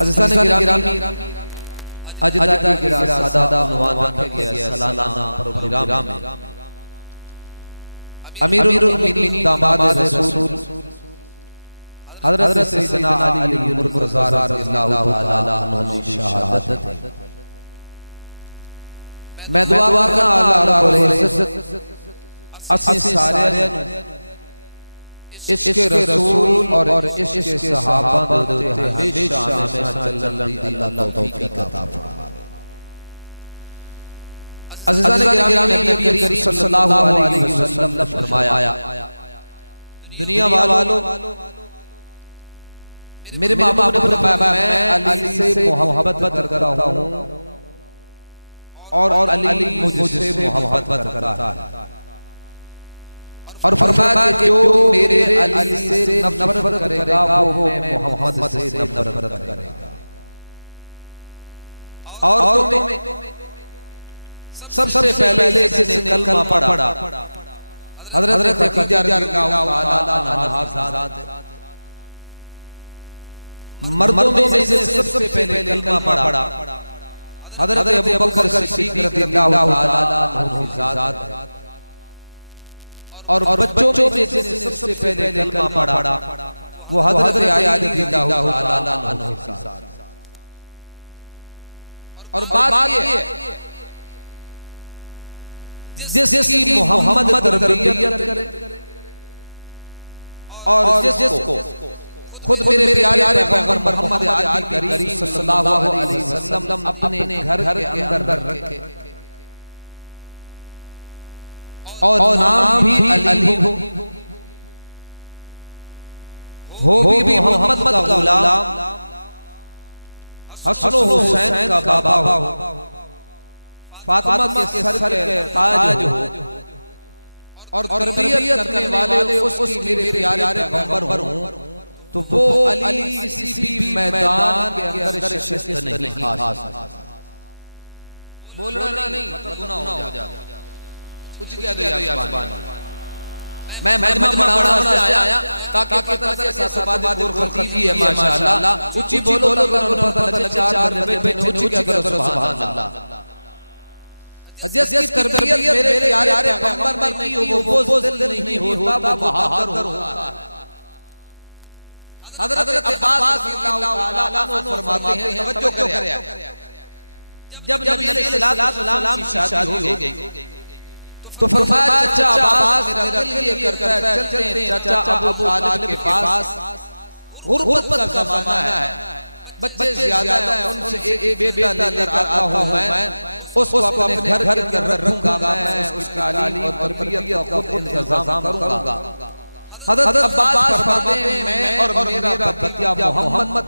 عزیزان گرامی اجدادی گرا سادہ عنوان رکھا گیا سالانہ پروگرام میں امیر المؤمنین داماد رسول حضرت سیدنا علی المرتضی رضی اللہ تعالی عنہ نے شہادت دی۔ میں دعا کرنا اللہ رب العزت اسی سارے عشق رسول اور عشق صحابہ دیتے ہمیشہ ہمیشہ چلنے اللہ توفیق عطا فرمائے۔ عزیزان گرامی نبی کریم صلی اللہ علیہ وسلم نے فرمایا دنیا والوں میرے ماں باپ نے فرمایا میں علی سے محبت کرتا ہوں اور علی مجھ سے محبت کرتا ہے، اور فرمایا کہ جو میرے علی سے نفرت کرے گا وہ میں محمد سے نفرت کرے گا۔ اور تمہیں سب سے پہلے جس نے کلمہ پڑھا حضرت خدیجہ رضی اللہ تعالی عنہا ذات مردوں میں سے سب سے پہلے کلمہ پڑھا حضرت ابو بکر صدیق رضی اللہ تعالی عنہ ذات، اور بچوں میں سے سب سے پہلے کلمہ پڑھا وہ حضرت علی رضی اللہ تعالی عنہ ذات۔ اور بات یہ جس کی محمد تربیت کرے اور جس کو خود میرے پیارے پیغمبر محمد عربی کریم صلی اللہ علیہ وسلم اپنے گھر کے اندر رکھے اور نام بھی علی ہو بھی محمد کا غلام، حسن و حسین کا بابا ہو، فاطمہ کے سر کے تاج ہو، اور تربیت کرنے والے اس کی میرے پیارے پیغمبر ہوں، تو وہ علی کسی بھی میدان کے اندر شکست نہیں کھا سکتا۔ بولنا نہیں گناہ ہو جائے، کچھ کیا دیا زبان میں مجمع بڑھانا سے آیا تاکہ پتہ لگے ساتھ بات اور خطیب بھی ہے ماشاءاللہ، اچھی بولو تو انہوں پتہ لگے چار بندے بیٹھے اچھی کیا کرو سبحان اللہ۔ جس کی تربیت میرے پیارے پیغمبر کی ہو وہ بزدل نہیں ہوتا، وہ بہادر ہوتا ہے۔ حضرت عباس رضی اللہ تعالی عنہ فرماتے ہیں توجہ کریں، جب نبی علیہ السلام کی شادی ہو گئی تو فرمایا چچا عباس میرا دل یہ کرتا ہے چلتے ہیں چچا ابو طالب کے پاس، غربت کا زمانہ ہے، بچے زیادہ ہیں، ان سے ایک بیٹا لے کر آتا ہوں میں، اس کو اپنے گھر کے اندر رکھوں گا، میں اس کی تعلیم اور تربیت کا خود انتظام کروں گا۔ حضرت عباس فرماتے ہیں میں اور میرا بھتیجا محمد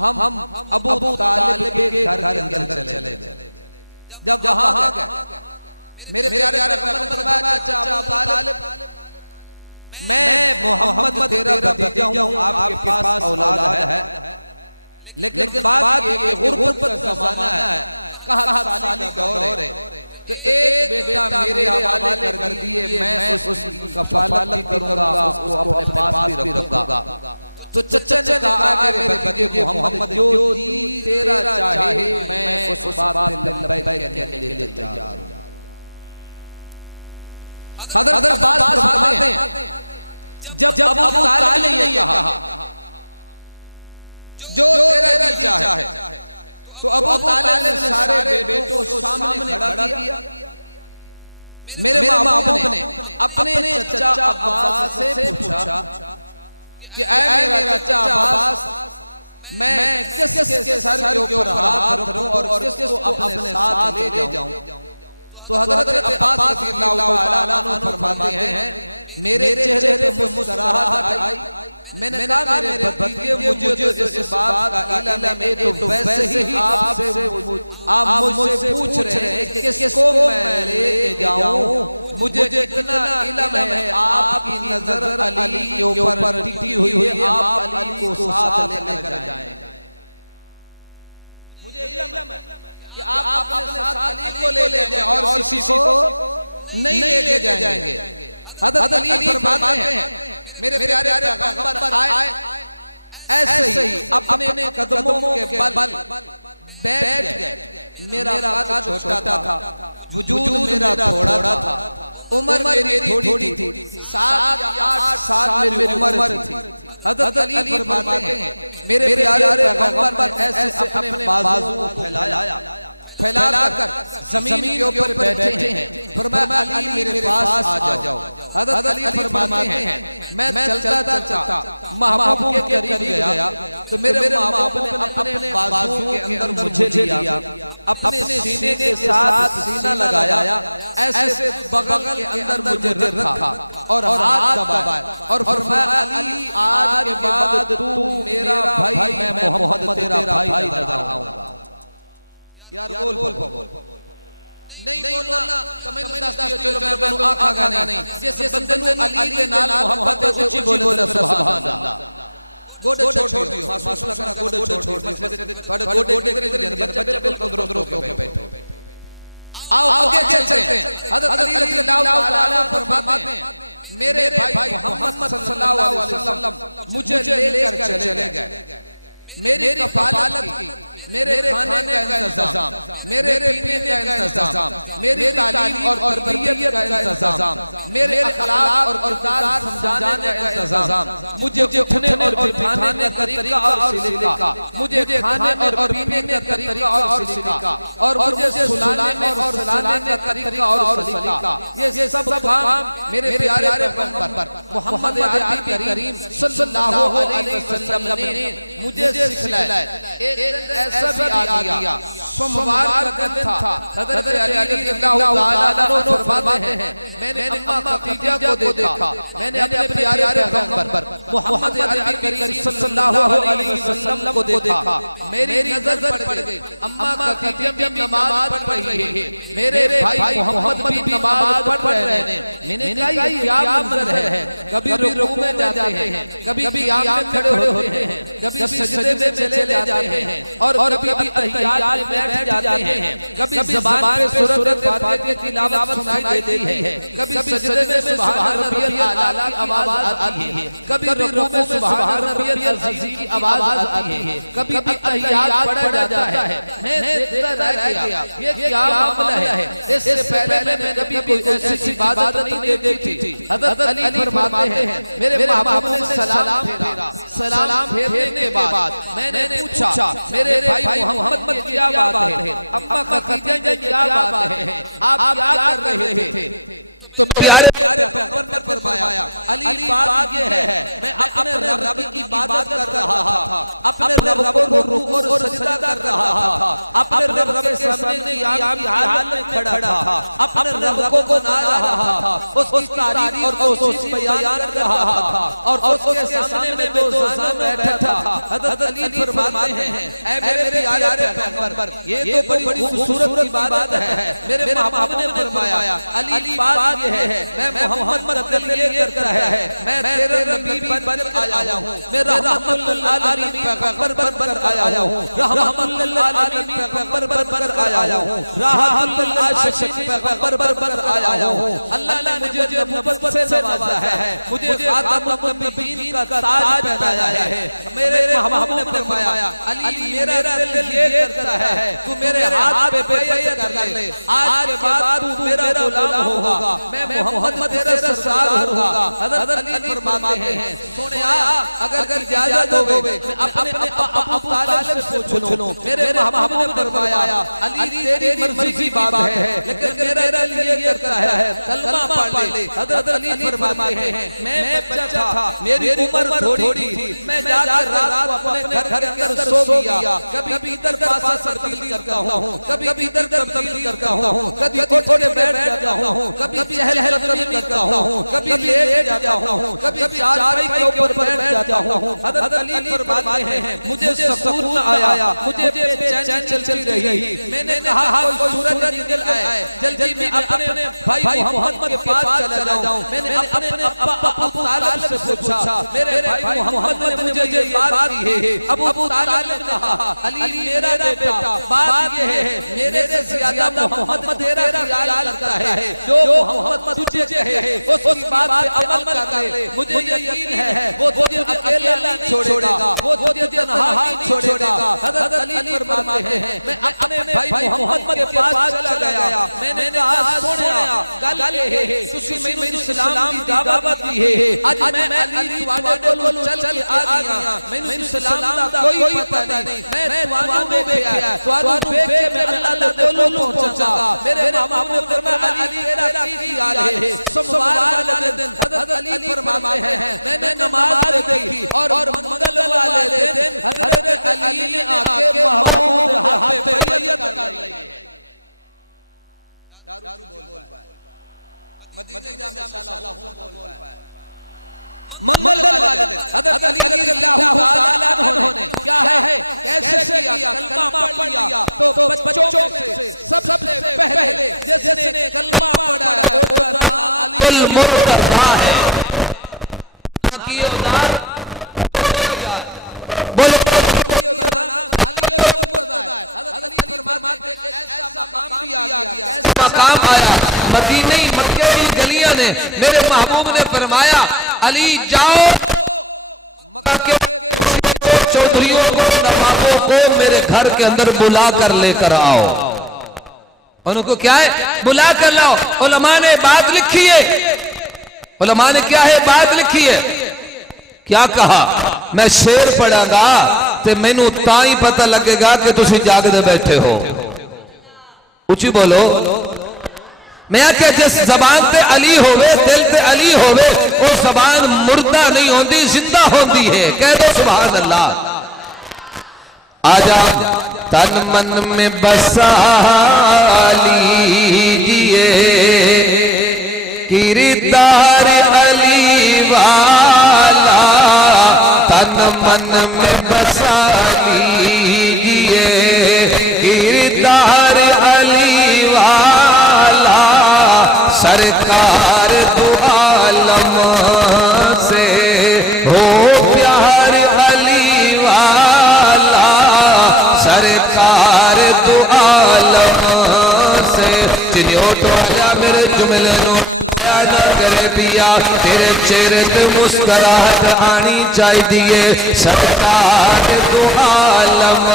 ہم ابو طالب کے گھر کے اندر چلے گئے۔ جب وہاں گئے میرے پیارے پیغمبر فرمایا چچا ابو طالب میں محمد تیرا بھتیجا ہوں، آپ کے پاس اولاد ہے، لیکن بات یہ کہ غربت کا زمانہ ہے، کہا سالی دور ہے، تو ایک بیٹا میرے حوالے کر دیئے، میں اس کی کفالت بھی کروں گا، اس کو اپنے پاس بھی رکھوں گا۔ تو چچا نے کہا میرے بھتیجے محمد جو جی تیرا چاہے میں اس بات میں لبیک کہنے کے لیے تیار ہوں۔ حضرت عباس فرماتے ہیں جب ابو طالب نے یہ کہا جو تیرا جی چاہے، تو ابو طالب نے سارے بیٹوں سامنے کھڑا کیا۔ میرے ماں باپ نے اپنے چچا عباس سے پوچھا کہ اے میرا چچا عباس میں کس کے سر کے اوپر ہاتھ رکھوں اور کس کو اپنے ساتھ لے جاؤں؟ تو حضرت عباس رضی اللہ تعالی عنہ فرماتے ہیں میرے چہرے پہ مسکراہٹ آئی، میں نے کہا میرے بھتیجے مجھے اس بات کا علم ہے، تو ویسے ہی آپ مجھ سے پوچھ رہے ہیں کہ کس کو میں لے جاؤں، مجھے اتنا علم ہے آپ کی نظر علی کے اوپر ٹکی ہوئی ہے، آپ علی کو ساتھ لے کر جائیں۔ مجھے علم ہے کہ آپ اپنے ساتھ علی کو لے جائیں اور کسی کو نہیں لے جائیں گے۔ حضرت علی فرماتے ہیں میرے پیارے پیغمبر آئے ایسے ہی اپنے قدموں کے بل بیٹھ گئے. میرا قد چھوٹا تھا, وجود میرا تھوڑا تھا, عمر میری تھوڑی تھی, 7 یا 8 سال میری عمر تھی. حضرت علی فرماتے ہیں میرے پیارے پیغمبر ایسے اپنے بازو پھیلا کر زمین کے اوپر بیٹھے ہیں. فرمایا علی میرے پاس آ جاؤ. حضرت علی فرماتے ہیں میں چلتا چلتا محبوب کے قریب گیا تو میرے محبوب نے اپنے بازو کے اندر مجھے لیا, اپنے سینے کے ساتھ سینہ لگایا, ایسے بغل کے اندر مجھے رکھا اور ہاتھ دبایا اور فرمایا علی آج کے بعد تو میرا بھائی, میں محمد تیرا بھائی نظر آؤں. یار بول نہیں بولنا سمجھ دستی ہے. چلو میں بنو آقا گانے نہیں جیسے بندے نو علی دے نال محبت ہے کچھ بولے سبحان اللہ. گوڑے چھوڑ دیو ماشاء اللہ, گوڑے چھوڑ دیو, گوڑے بچے بالکل درست ہو کے بیٹھو. آؤ آگے چلتے ہیں. حضرت علی رضی اللہ تعالی عنہ فرماتے ہیں میرے بھائی محمد صلی اللہ علیہ وسلم مجھے لے کر چلے گئے. میری کفالت کی, میرے کھانے کا انتظام, میرے پینے کا انتظام, میری تعلیم اور تربیت کا انتظام, میرے اخلاق اور کردار سمجھانے کا انتظام, مجھے اٹھنے اور بٹھانے کا طریقہ اور سلیقہ, مجھے کھانے اور پینے کا طریقہ اور سلیقہ, اور مجھے سلانے اور سلانے کا طریقہ اور سلیقہ, یہ سب کام میرے پیارے پیغمبر محمد عربی کریم صلی اللہ علیہ وسلم نے مجھے سکھلایا. ایک دن ایسا بھی آ گیا, سوموار کا دن تھا. حضرت علی رضی اللہ تعالیٰ عنہ فرماتے ہیں میں نے اماں خدیجہ کو دیکھا, میں نے اپنے پیارے پیغمبر محمد عربی کریم صلی اللہ علیہ وسلم کو دیکھا. میری نظر پڑ گئی اماں خدیجہ بھی نماز پڑھ رہی ہے, میرے بھائی محمد بھی نماز پڑھ رہے ہیں. میں نے کہا یہ کیا منظر ہے, کبھی رکوع میں جاتے ہیں, کبھی قیام میں کھڑے ہوتے ہیں, کبھی سجدے میں چلے جاتے ہیں, اور کبھی تحیات میں بیٹھ جاتے ہیں, کبھی زبان پہ سورۃ فاتحہ کی تلاوت سنائی دیتی ہے, کبھی سجدے میں سبحان ربی الاعلی کی آواز آتی ہے, کبھی رکوع میں سبحان ربی العظیم کی آواز آتی ہے, کبھی تحیات پڑھا جاتا ہے. میں دیکھتا رہ گیا یہ کیا معاملہ ہے. اس سے پہلے میں کبھی کوئی ایسی عبادت نہیں دیکھی تھی. حضرت علی فرماتے ہیں میرے محبوب نے سلام پھیرا, سلام پھیرنے کے بعد میں نے پوچھا میرے بھائی محمد کی کیا بات ہے, اماں خدیجہ کی کیا بات ہے, آپ کیا کر رہے تھے؟ تو پیارے پیغمبر نے فرمایا علی بات یہ ہے میں اپنے رب کی عبادت کر رہا تھا, اپنے رب کو رکوع اور سجدہ کر رہا تھا, اپنے رب کے سامنے قیام کی حالت میں کھڑا تھا, اپنے رب کو بنا رہا تھا, اس کی تعریف اور توصیف بیان کر رہا تھا, اور اس کے سامنے میں بے زبان بیٹھا تھا. حضرت علی فرماتے ہیں اے میرے پیارے پیغمبر یہ تو بڑی خوبصورت عبادت ہے. میرے محبوب نے فرمایا علی بات ہے میں محمد کا دل یہ کرتا ہے میں تیرے نبی بن کر آیا ہوں, میں رحمت للعالمین پیغمبر بن کر آیا ہوں, رحمت للعالمین پیغمبر بن کر آیا ہوں, راحت للعاشقین پیغمبر بن کر آیا ہوں. اللہ نے مجھے نبوت سے نوازا ہے, مجھے خاتم النبیین کا تاج پہنایا ہے. میرے محبوب نے فرمایا علی میرا دل یہ کرتا ہے تو میرے ہاتھ پہ بیعت کر لے, آج کے بعد تو میرا غلام ہوگا, میں محمد تیرا سردار ہوگا. حضرت علی فرماتے ہیں سنیا اگر اجازت ہو میں اپنے ابو طالب سے پوچھ لوں. میرے محبوب نے فرمایا علی تیری مرضی کی بات ہے لیکن میرا دل یہ کرتا ہے کلمہ پڑھ لے. حضرت علی فرماتے ہیں میں بچہ تھا, میری عمر تھوڑی تھی, میں جا کر رات کو اپنے گھر کے اندر سو گیا, کبھی ادھر پاسا تبدیل کرتا ہوں, کبھی ادھر تبدیل کرتا ہوں, کبھی اٹھ کے بیٹھ جاتا ہوں, کبھی چہل قدمی کرتا ہوں, کبھی لیٹ جاتا ہوں, کبھی چارپائی کے اوپر بیٹھ جاتا ہوں. حضرت علی فرماتے ہیں مجھے سکون نہ آیا, مجھے بے چینی چلتی رہی. میں نے کہا کوئی سورج نکل آئے, جلدی میں اپنے بھائی محمد کے پاس چلا جاؤں. میں نے اپنے ابا ابو طالب سے پوچھا, میرے بھائی محمد نے مجھے یہ بات کی ہے. ابو طالب نے کہا علی میرا بیٹا, بات یہ ہے میرے سے زیادہ محمد تیرا خیال کرتا ہے. جو محمد تجھے کہے اس کی بات پہ عمل کر لے. مجھے یقین ہے وہ تجھے اکیلا نہیں چھوڑے گا, وہ تجھے تنہا نہیں چھوڑے گا. حضرت علی فرماتے ہیں میں اپنے بھائی محمد کے پاس چلا گیا. میں نے کہا سنیا گل یہ ہے تسی مینوں اسلام دی دعوت دی ہے. اج میں علی تواڈے کولوں چل کے آ گیا. مینوں اسلام دا کوئی پتہ نہیں. میں تواڈوں ویکھیا, تواڈوں ویکھ کے میں اللہ دے کولوں پہنچا گا. میرے محبوب نے فرمایا علی تیرا کی خیال ہے؟ سوموار والے دن حضرت علی فرماتے ہیں میں نے نماز دیکھی اور منگل والے دن حضرت علی نے آ کے محبوب کے ہاتھ پہ بیعت کر لی. مدینے جانے سے اللہ بول پائے. منگل والے دن حضرت علی رضی اللہ تعالیٰ عنہ نے کیا ہے کیسے کیا, کلمہ پڑھ لیا. تو بچوں سے سب سے پہلے جس نے کلمہ پڑھا وہ علی المرتضیٰ ہے. کی اولاد بولو علی المرتضیٰ ہے. حضرت علی فرماتے ہیں ایسا مقام بھی آ گیا, ایسا مقام آیا مدینہ مکہ کی گلیاں نے. میرے محبوب نے فرمایا علی جاؤ مکہ کے چودھریوں کے نوابوں کو میرے گھر کے اندر بلا کر لے کر آؤ. ان کو کیا ہے بلا کر لاؤ. علماء نے بات لکھی ہے, علماء نے کیا ہے بات لکھی ہے. کیا کہا میں شعر پڑھاں گا تے مینوں تاں ہی پتہ لگے گا کہ تسی جاگدے بیٹھے ہو. اونچی بولو. میں کہ جس زبان تے علی ہوئے دل تے علی ہوئے وہ زبان مردہ نہیں ہوندی زندہ ہوندی ہے. کہہ دو سبحان اللہ. آجا تن من میں بسا لیجئے کردار علی والا, تن من میں بسا لیجئے کردار علی والا. سرکار دو عالم سے ہو پیار علی والا, سرکار دو عالم سے. چلیو ٹوٹا میرے جمل رو کرے پیا تیرے چہرے پہ مسکراہٹ رہانی چاہی دیئے. سرکار دو عالم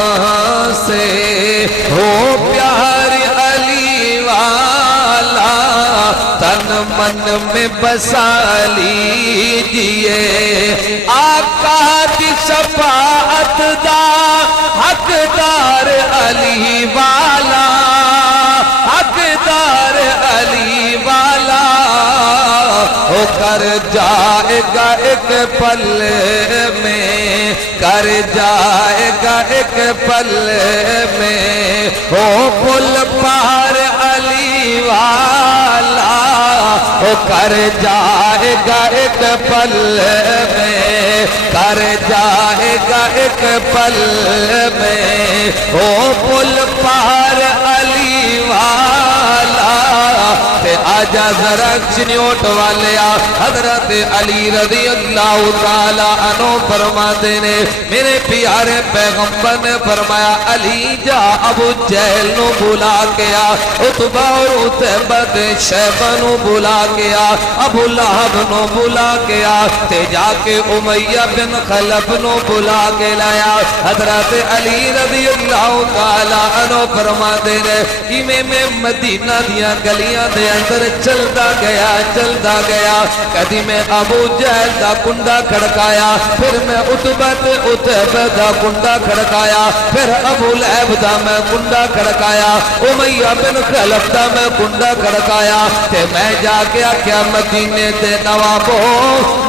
سے ہو پیار علی والا, تن من میں بسا لیجئے. آقا کی شفاعت دا حقدار علی والا, حقدار علی والا. وہ کر جائے گا ایک پل میں, کر جائے گا ایک پل میں وہ پل پار علی والا. وہ کر جائے گا ایک پل میں, کر جائے گا ایک پل میں وہ پل پار علی والا. آجا ذرا چنوٹ والیا حضرت علی رضی اللہ تعالیٰ عنہ فرماتے نے میرے پیارے پیغمبر نے فرمایا علی جا ابو جہل نو بلا گیا, عتبہ اور عتبہ شیبہ نو بلا گیا, ابو لہب نو بلا گیا, تے جا کے امیہ بن خلف نو بلا کے لایا. حضرت علی رضی اللہ تعالیٰ عنہ فرماتے نے میں مدینہ دیا گلیاں دے اندر چلتا گیا کدی میں ابو جہل دا کنڈا کھڑکایا, پھر میں عتبہ دا کنڈا کھڑکایا, پھر ابو لہب دا میں کنڈا کھڑکایا, امیہ بن خلف دا میں کنڈا کھڑکایا. کہ میں جا کے آگیا مدینے دے نوابوں,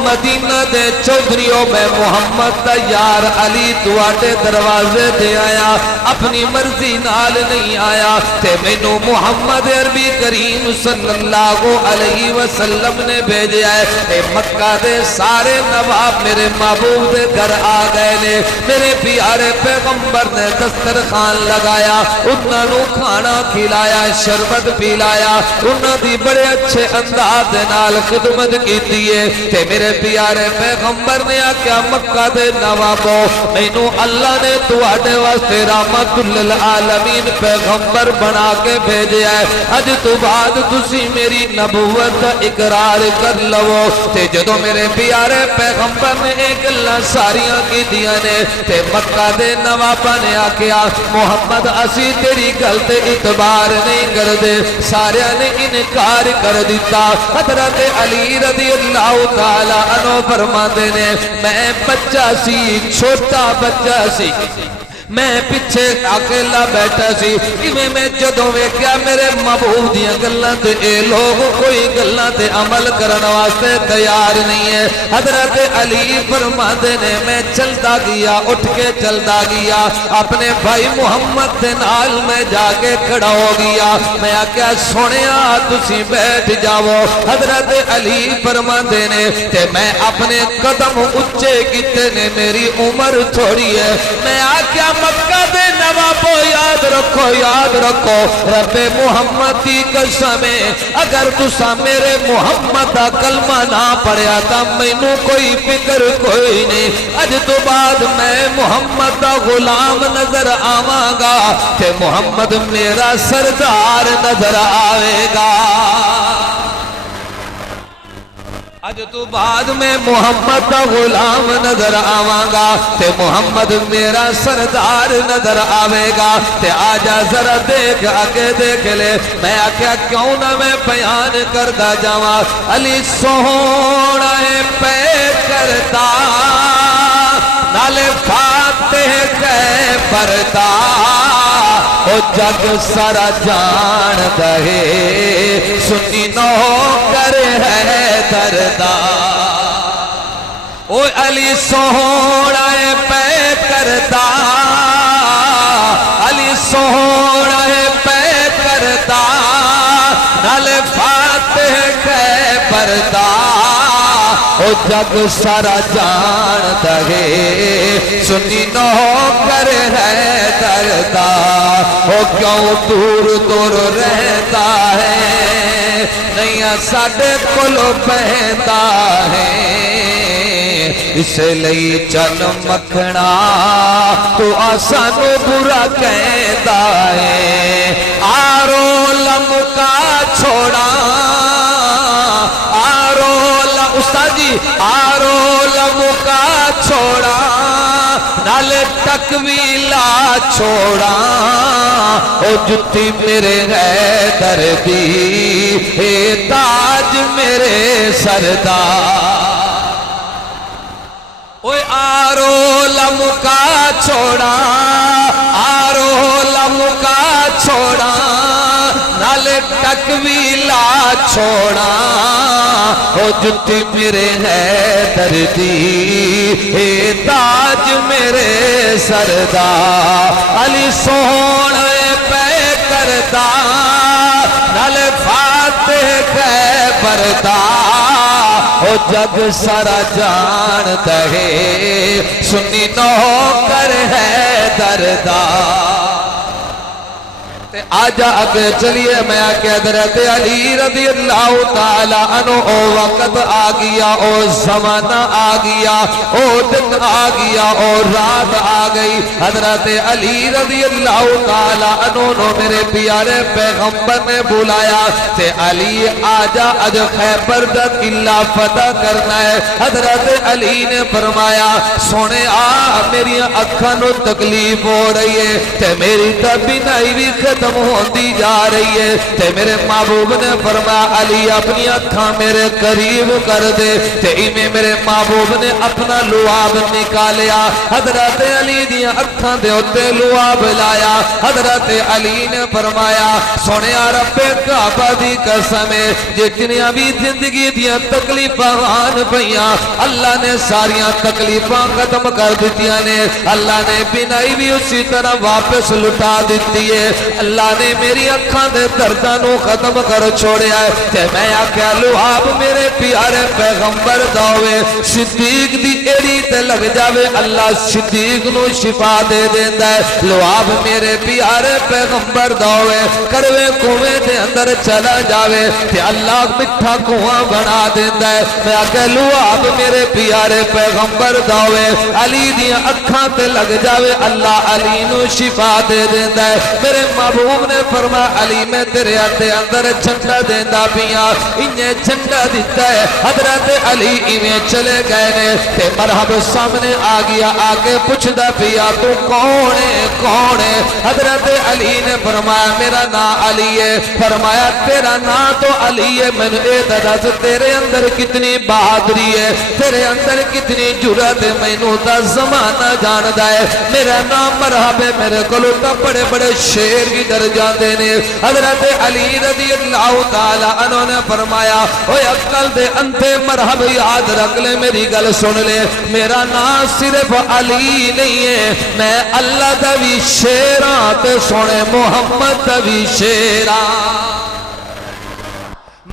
مدینہ دے چودھریوں میں محمد تیار علی تواڈے دروازے دے آیا, اپنی مرضی نال نہیں آیا. تے مینوں محمد عربی کریم صلی اللہ علیہ وسلم نے بھیجا ہے. مکہ دے سارے نواب میرے محبوب دے گھر آ گئے نے. میرے پیارے پیغمبر نے دسترخوان لگایا انہاں نوں کھانا کھلایا شربت پلایا انہاں دی بڑے اچھے انداز نال خدمت کیتی ہے تے میرے پیارے پیغمبر نے آکھیا مکہ دے نوابو مینوں اللہ نے تواڈے واسطے رحمت للعالمین پیغمبر بنا کے بھیجیا ہے اج تو بعد تسی میری نبوت دا اقرار کر لو تے جدوں میرے پیارے پیغمبر نے ایک گلاں ساریاں کیتیاں نے تے مکہ دے نواباں نے آکھیا محمد اسی تیری گل تے اعتبار نہیں کردے سارے نے انکار کر دیتا حضرت علی رضی اللہ تعالی عنہ فرماتے نے میں بچہ سی چھوٹا بچہ سی میں پیچھے اکیلا بیٹھا سی میں جدوں ویکھیا میرے محبوب دی گلاں تے اے لوگ کوئی گلاں تے عمل کرن واسطے تیار نہیں ہے حضرت علی فرماتے نے میں چلدا گیا اٹھ کے چلدا گیا اپنے بھائی محمد دے نال میں جا کے کھڑا ہو گیا میں آکھیا سونیا تسی بیٹھ جاؤ حضرت علی فرماتے نے تے میں اپنے قدم اونچے کیتے نے میری عمر تھوڑی ہے میں آکھیا مکہ دے نوابو یاد رکھو رب محمد دی قسم اگر تسا میرے محمد دا کلمہ نہ پڑھیا تا مینوں کوئی فکر کوئی نہیں اج تو بعد میں محمد دا غلام نظر آواں گا کہ محمد میرا سردار نظر آئے گا اج تو بعد میں محمد دا غلام نظر آواں گا تے محمد میرا سردار نظر آوے گا تے آجا ذرا دیکھ آگے دیکھ لے میں آکھیا کیوں نہ میں بیان کردا جاواں علی سوہنا پہ کرتا نال فاتح پردا او جگ سارا جان دے سنی نو کر ہے دردا او علی سوہنا پہ کردا علی سوہنا پہ کردا نال فاتح پردا او جگ سارا جان دے سنی نو کر ہے دردا او کیوں دور دور رہتا ہے نیا ساڈے کول بہتا ہے اس لئی چل مکھنا تو آسان برا کہتا ہے آرو لولا چھوڑا آرو لولا چھوڑا نال تکویلا چھوڑا او جتی میرے غیدر دی اے تاج میرے سردار اوے آرو لولا چھوڑا آرو لولا چھوڑا نال تکویلا چھوڑا او جتی میرے حیدر دی اے تاج میرے سردار علی سوہنا پہ کردا نال فاتح پردا او جگ سارا جان دے سنی نو کر ہے دردا آجا اگے چلیے میں کہ حضرت علی رضی اللہ تعالی عنہ او وقت آ گیا او زمانہ آ گیا او دن آ گیا او رات آ گئی حضرت علی رضی اللہ تعالی عنہ نے میرے پیارے پیغمبر نے بلایا تے علی آجا اج خیبر دا قلعہ فتح کرنا ہے حضرت علی نے فرمایا سونے میری اکھاں نو تکلیف ہو رہی ہے تے میری بینائی بھی ختم ہوتی جا رہی ہے تے میرے محبوب نے فرمایا علی اپنی اکھاں میرے قریب کر دے تے ایویں میرے محبوب نے اپنا لعاب نکالیا حضرت علی دی اکھاں دے اوتے لعاب لایا حضرت علی نے فرمایا سونیا رب کعبہ دی قسم جتنیاں بھی زندگی دیاں تکلیفاں آن پیاں اللہ نے ساریاں تکلیفاں ختم کر دتیاں نے اللہ نے بینائی بھی اسی طرح واپس لٹا دیتی ہے اللہ نے میری اکھاں دے درداں نو ختم کر چھوڑیا ہے تے میں آکھیا لوہاب میرے پیارے پیغمبر دا ہوئے صدیق دی ایڑی تے لگ جاوے اللہ صدیق نو شفا دے دیندا ہے لوہاب میرے پیارے پیغمبر دا ہوئے کروے کنویں دے اندر چلا جاوے تے اللہ مٹھا کنواں بنا دیندا ہے میں آکھیا لوہاب میرے پیارے پیغمبر دا ہوئے علی دی اکھاں تے لگ جاوے اللہ علی نو شفا دے دیندا ہے میرے محبوب نے فرمایا علی میں تیرے ہاتھ اندر جھنڈا دیندا پیاں انہیں جھنڈا دیتا ہے حضرت علی انہیں چلے گئے نے تے مرحب سامنے آ گیا آگے پوچھدا پیا تو کون ہے حضرت علی نے فرمایا میرا نام علی ہے فرمایا تیرا نام تو علی ہے میں نے دس تیرے اندر کتنی بہادری ہے تیرے اندر کتنی جرأت مینوں دا زمانہ جاندا ہے میرا نام مرحب ہے میرے کولوں تا بڑے بڑے شیر بھی کر جاندے نے حضرت علی رضی اللہ تعالی عنہ نے فرمایا اوے عقل دے اندھے مرحب یاد رکھ لے میری گل سن لے میرا نام صرف علی نہیں ہے میں اللہ دا بھی شیراں تے سونے محمد دا بھی شیراں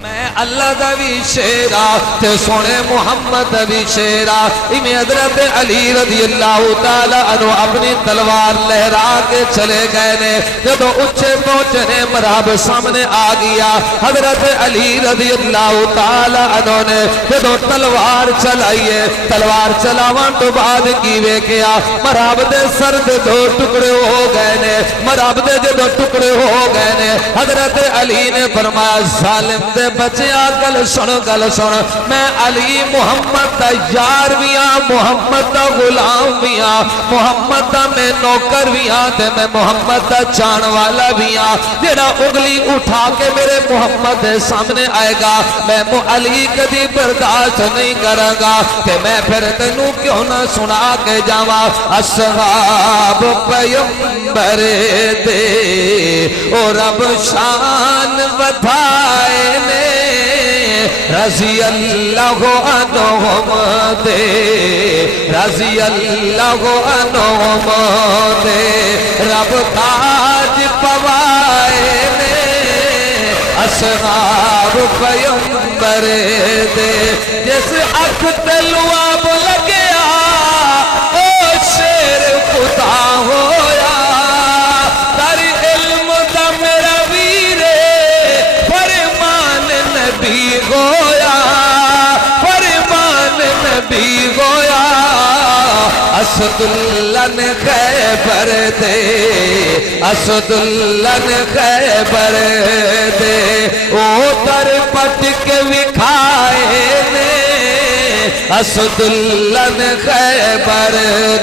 میں اللہ دا بھی شیرا تے سونے محمد دا بھی شیرا امی حضرت علی رضی اللہ تعالی عنہ اپنی تلوار لہرا کے چلے گئے نے جدو اچھے پہنچنے مرحب سامنے آ گیا حضرت علی رضی اللہ تعالی عنہ نے جدو تلوار چلائیے تلوار چلاوان تو بعد کی ویکیا مرحب دے سر دے دو ٹکڑے ہو گئے نے مرحب دے جدو ٹکڑے ہو گئے نے حضرت علی نے فرمایا ظالم دے بچے گل سن میں علی محمد دا یار بھی ہاں محمد دا غلام بھی ہاں محمد دا میں نوکر بھی ہاں تے میں محمد دا جان والا بھی ہاں جڑا انگلی اٹھا کے میرے محمد دے سامنے آئے گا میں علی کبھی برداشت نہیں کراں گا کہ میں پھر تینوں کیوں نہ سنا کے جاواں اصحاب پیغمبر دے او رب شان بتائے رضی اللہ عنہم دے رضی اللہ عنہم دے رب تاج پوائے اصحاب پیغمبر دے جس اکھ تلواب لگیا او شیر خدا ہویا در علم دا میرا ویر فرمان نبی ہویا فرمان نبی ہویا اسد اللہ خیبر دے اسد اللہ خیبر دے او در پٹ کے وکھائے اسد اللہ خیبر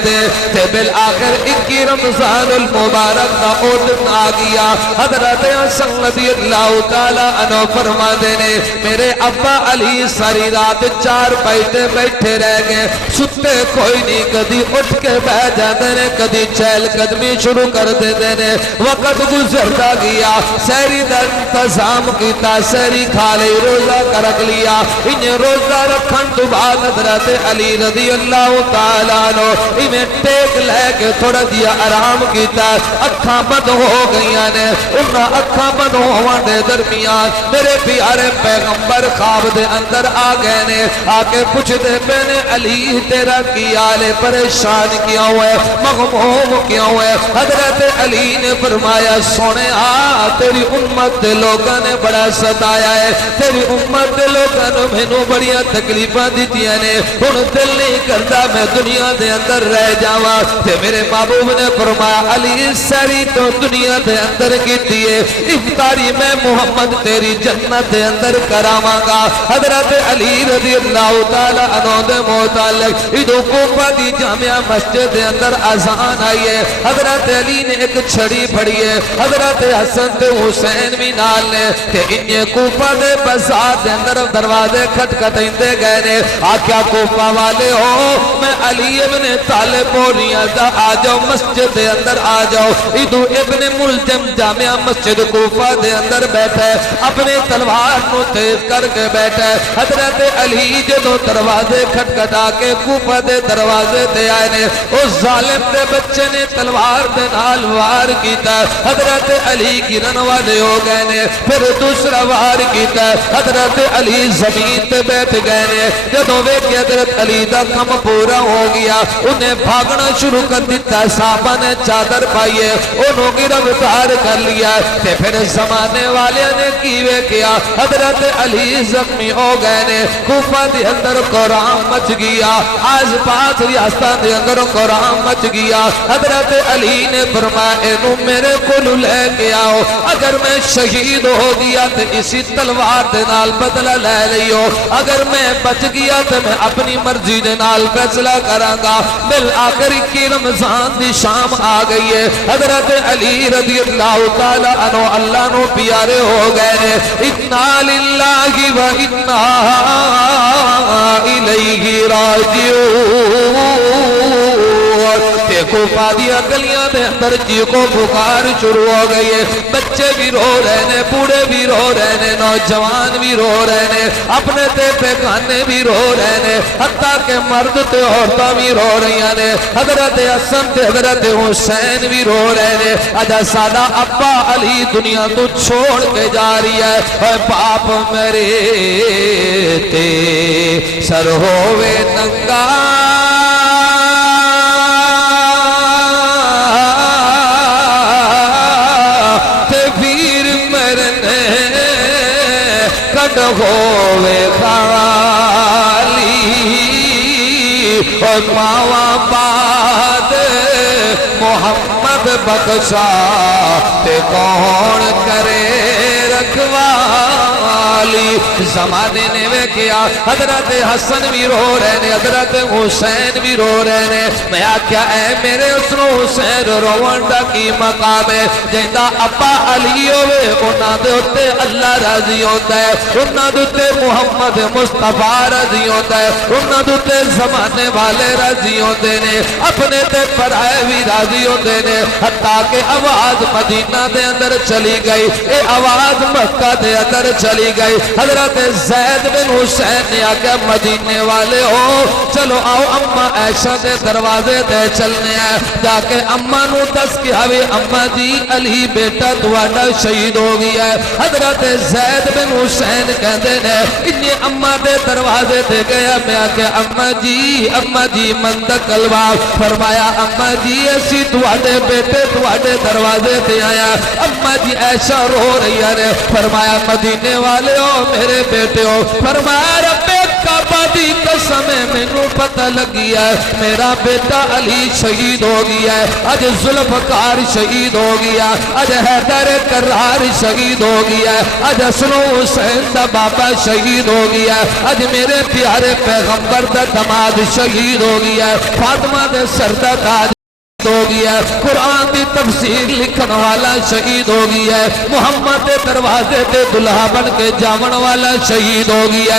دے تے بالآخر 21 رمضان المبارک کا عہد آ گیا حضرت حسن رضی اللہ تعالی عنہ فرما دینے میرے ابا علی ساری رات چار پائتے بیٹھے رہ گئے ستے کوئی نہیں کدی اٹھ کے بیٹھ جاتے نے کدی چہل قدمی شروع کر دیتے نے وقت گزرتا گیا سہری دا انتظام کیتا سہری کھا لے روزہ رکھ لیا انہیں روزہ رکھن تو بعد حضرت علی رضی اللہ تعالیٰ عنہ انہیں ٹیک لے کے تھوڑا دیا آرام کیتا اکھاں بند ہو گیا نے انہاں اکھاں بند ہونے درمیان میرے پیارے پیغمبر خواب دے اندر آ گئے نے آ کے پوچھتے پہنے علی تیرا کیا لے پریشان کیا ہوئے مغموم کیا ہوئے حضرت علی نے فرمایا سونے تیری امت دے لوگاں نے بڑا ستایا ہے تیری امت دے لوگاں نے مینوں بڑیاں تکلیفاں دتیاں نے ہن دل نہیں کردا میں دنیا دے اندر رہ جاواں تے میرے محبوب نے فرمایا علی ساری تو دنیا دے اندر کیتی ہے افطاری میں محمد تیری جنت دے اندر کراواں گا حضرت علی رضی اللہ تعالی عنہ دے متعلق ادو کوفہ دی جامعہ مسجد دے اندر اذان آئی ہے حضرت علی نے ایک چھڑی پھڑی ہے حضرت حسن تے حسین بھی نال نے تے انہیں کوفہ دے بازار دے اندر دروازے کھٹکھٹاندے گئے نے آکھیا کوفہ والے ہو میں علی ابن طالب بولیاں دا آ جاؤ مسجد دے اندر آ جاؤ ادو ابن ملجم جامعہ مسجد کوفہ دے اندر بیٹھا ہے اپنے تلوار کو تیز کر کے بیٹھا ہے حضرت علی جدو دروازے کھٹکھٹا کے کوفہ دے دروازے تے آئے نے اس ظالم دے بچے نے تلوار دے نال وار کیتا حضرت علی گرن والے ہو گئے نے پھر دوسرا وار کیتا حضرت علی زمین پہ بیٹھ گئے نے جدوں ویکھی حضرت علی دا کم پورا ہو گیا انہیں بھاگنا شروع کر دیتا صحابہ نے چادر پائی ہے انہوں گرفتار کر لیا کہ پھر زمانے والے نے کیوے کیا حضرت علی زخمی ہو گئے نے کوفہ دے اندر قرآن مچ گیا آز پاس ریاستہ دے اندر قرآن مچ گیا حضرت علی نے فرمایا میرے کو لے کے آؤ اگر میں شہید ہو گیا تو اسی تلوار دے نال بدلہ لے لیو اگر میں بچ گیا تو میں اپنی مرضی دے نال فیصلہ کراں گا بالآخر کی رمضان دی شام آ گئی ہے حضرت علی رضی اللہ تعالی عنہ اللہ نو پیارے ہو گئے انا للہ و انا الیہ راجعون دیکھو پادیاں گلیاں دے اندر چیخو بخار شروع ہو گئی ہے بچے بھی رو رہے نے بوڑھے بھی رو رہے نے نوجوان بھی رو رہے نے اپنے تے پیغانے بھی رو رہے نے حتیٰ کہ مرد تے عورتاں بھی رو رہی نے حضرت حسن تے حضرت حسین بھی رو رہے نے اجا سادہ ابا علی دنیا تو چھوڑ کے جا رہی ہے اے باپ میرے تے سر ہووے ننگا ہووے خالی اور ماوا باد محمد بخشا تے کون کرے رکھوالی زمانے نے کیا حضرت حسن بھی رو رہے نے حضرت حسین بھی رو رہے نے میں کیا ہے میرے اسرو حسین روانڈا کی مقام ہے جیتا ابا علی ہوئے انہاں دے اتے اللہ راضی ہوتا ہے انہاں دے اتے محمد مصطفیٰ راضی ہوتا ہے انہاں دے اتے زمانے والے راضی ہوتے نے اپنے تے پرائے بھی راضی ہوتے نے حتیٰ کہ آواز مدینہ دے اندر چلی گئی اے آواز مکہ دے اندر چلی گئی حضرت زید بن حسین نے آکے مدینے والے ہو چلو آؤ اماں عائشہ دے دروازے دے چلنے ہیں جاکے اماں نو دس کی ہوئے اماں جی علی بیٹا تواڈا شہید ہو گیا ہے حضرت زید بن حسین کہندے نے انہیں اماں دے دروازے دے گیا میں آکے اماں جی مند کلوا فرمایا اماں جی ایسی تواڈے بیٹے تواڈے دروازے دے آیا اماں جی عائشہ رو رہی ہے فرمایا مدینے والے ہو میرے بیٹے ہو فرمایا رب کعبہ دی قسم مینوں پتہ لگی ہے میرا بیٹا علی شہید ہو گیا ہے اج ذوالفقار شہید ہو گیا اج حیدر کرار شہید ہو گیا اج حسن حسین دا بابا شہید ہو گیا اج میرے پیارے پیغمبر دا دماد شہید ہو گیا فاطمہ دے سر دا تاج ہو گیا قرآن کی تفسیر لکھن والا شہید ہو گیا محمد دے دروازے دے دلہا بن کے جاون والا شہید ہو گیا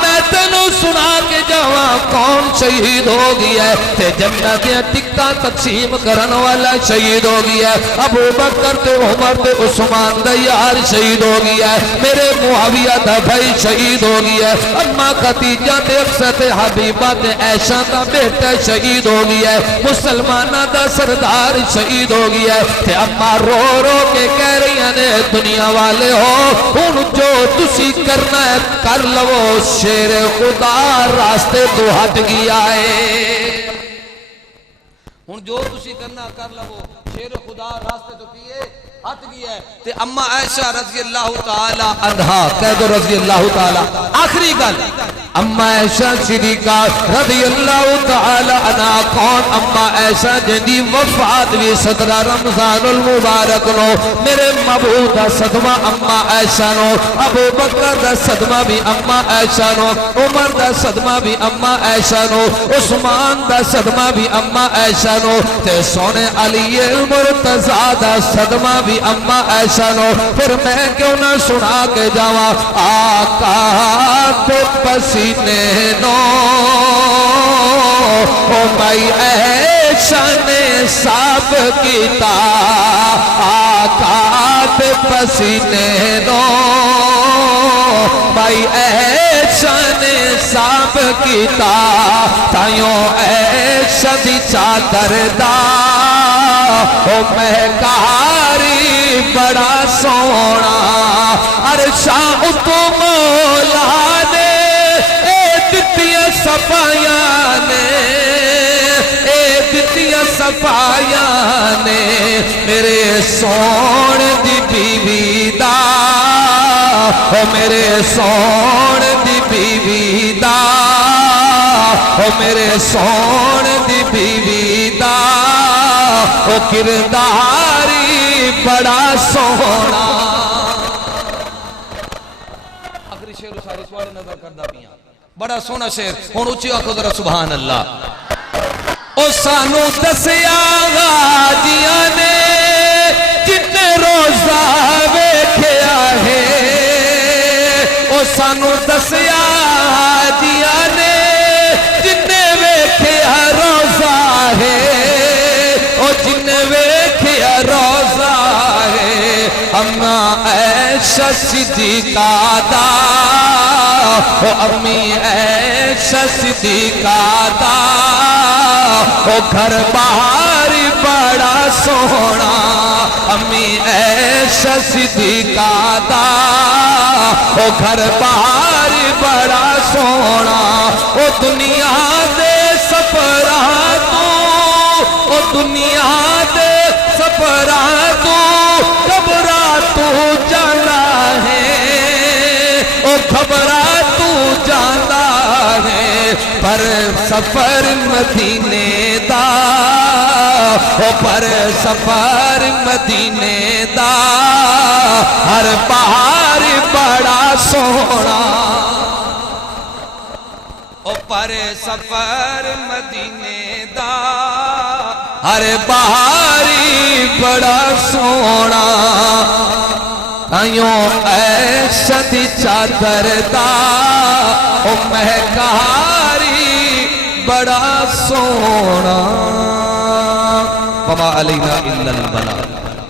میں تینوں سنا کے جاواں کون شہید ہو گیا تے جنت دے ٹکا تقسیم کرن والا شہید ہو گیا ابو بکر تے عمر تے عثمان دا یار شہید ہو گیا میرے معاویہ دا بھائی شہید ہو گیا اماں خدیجہ تے حفصہ تے حبیبہ تے عائشہ دا بیٹا شہید ہو گیا مسلمان دا سردار شہید ہو گیا تے اماں رو رو کے کہہ رہی ہیں دنیا والے ہو ان جو تسی کرنا ہے کر لو شیر خدا راستے تو ہٹ گیا ہے ان جو تسی کرنا کر لو شیر خدا راستے تو کیے ہٹ گیا ہے تے اماں عائشہ رضی اللہ تعالی عنہا کہہ دو رضی اللہ تعالی آخری گل اماں عائشہ صدیقہ رضی اللہ تعالی عنہا کون اماں عائشہ جنی وفات بھی 17 رمضان المبارک نو میرے محبوب دا صدمہ اماں عائشہ نو ابو بکر دا صدمہ بھی اماں عائشہ نو عمر دا صدمہ بھی اماں عائشہ نو عثمان دا صدمہ بھی اماں عائشہ نو تے سونے علی المرتضی دا صدمہ بھی اماں عائشہ نو پھر میں کیوں نہ سنا کے جاواں آقا تو پسینے نو بھائی عائشہ نے صاف کیتا آقا تو پسینے نو بھائی عائشہ نے صاف کیتا تائیوں عائشہ دی چادر دا او مہکاری بڑا سونا عرشا اتو مولا نے دتیا صفایا نے دتیا صفایا نے میرے سون دی بی دا میرے سون دی بی دا میرے سون دی بی دا کرداری بڑا سونا بڑا سونا شعر ہن اچھی آکھو ذرا سبحان اللہ او سانو دسیا غازیاں نے جن روزہ ویکھیا ہے او سانو دسیا غازیاں نے جن ویکھیا روزہ ہے او جن ویکھیا روزہ ہے اما عائشہ صدیقہ دا امی عائشہ صدیقہ دا او گھر بار بڑا سونا امی عائشہ صدیقہ دا او گھر بار بڑا سونا او دنیا دے سفراتوں او دنیا دے سفراتوں گھبراتوں جانا ہے او گھبراتوں جانا ہے پر سفر مدینے دا پر سفر مدینے دا ہر بہار بڑا سونا پر سفر مدینے دا ہر بہار بڑا سونا ایوں عائشہ دی چادر دا او مہکاری بڑا سونا وما علینا الا البلاغ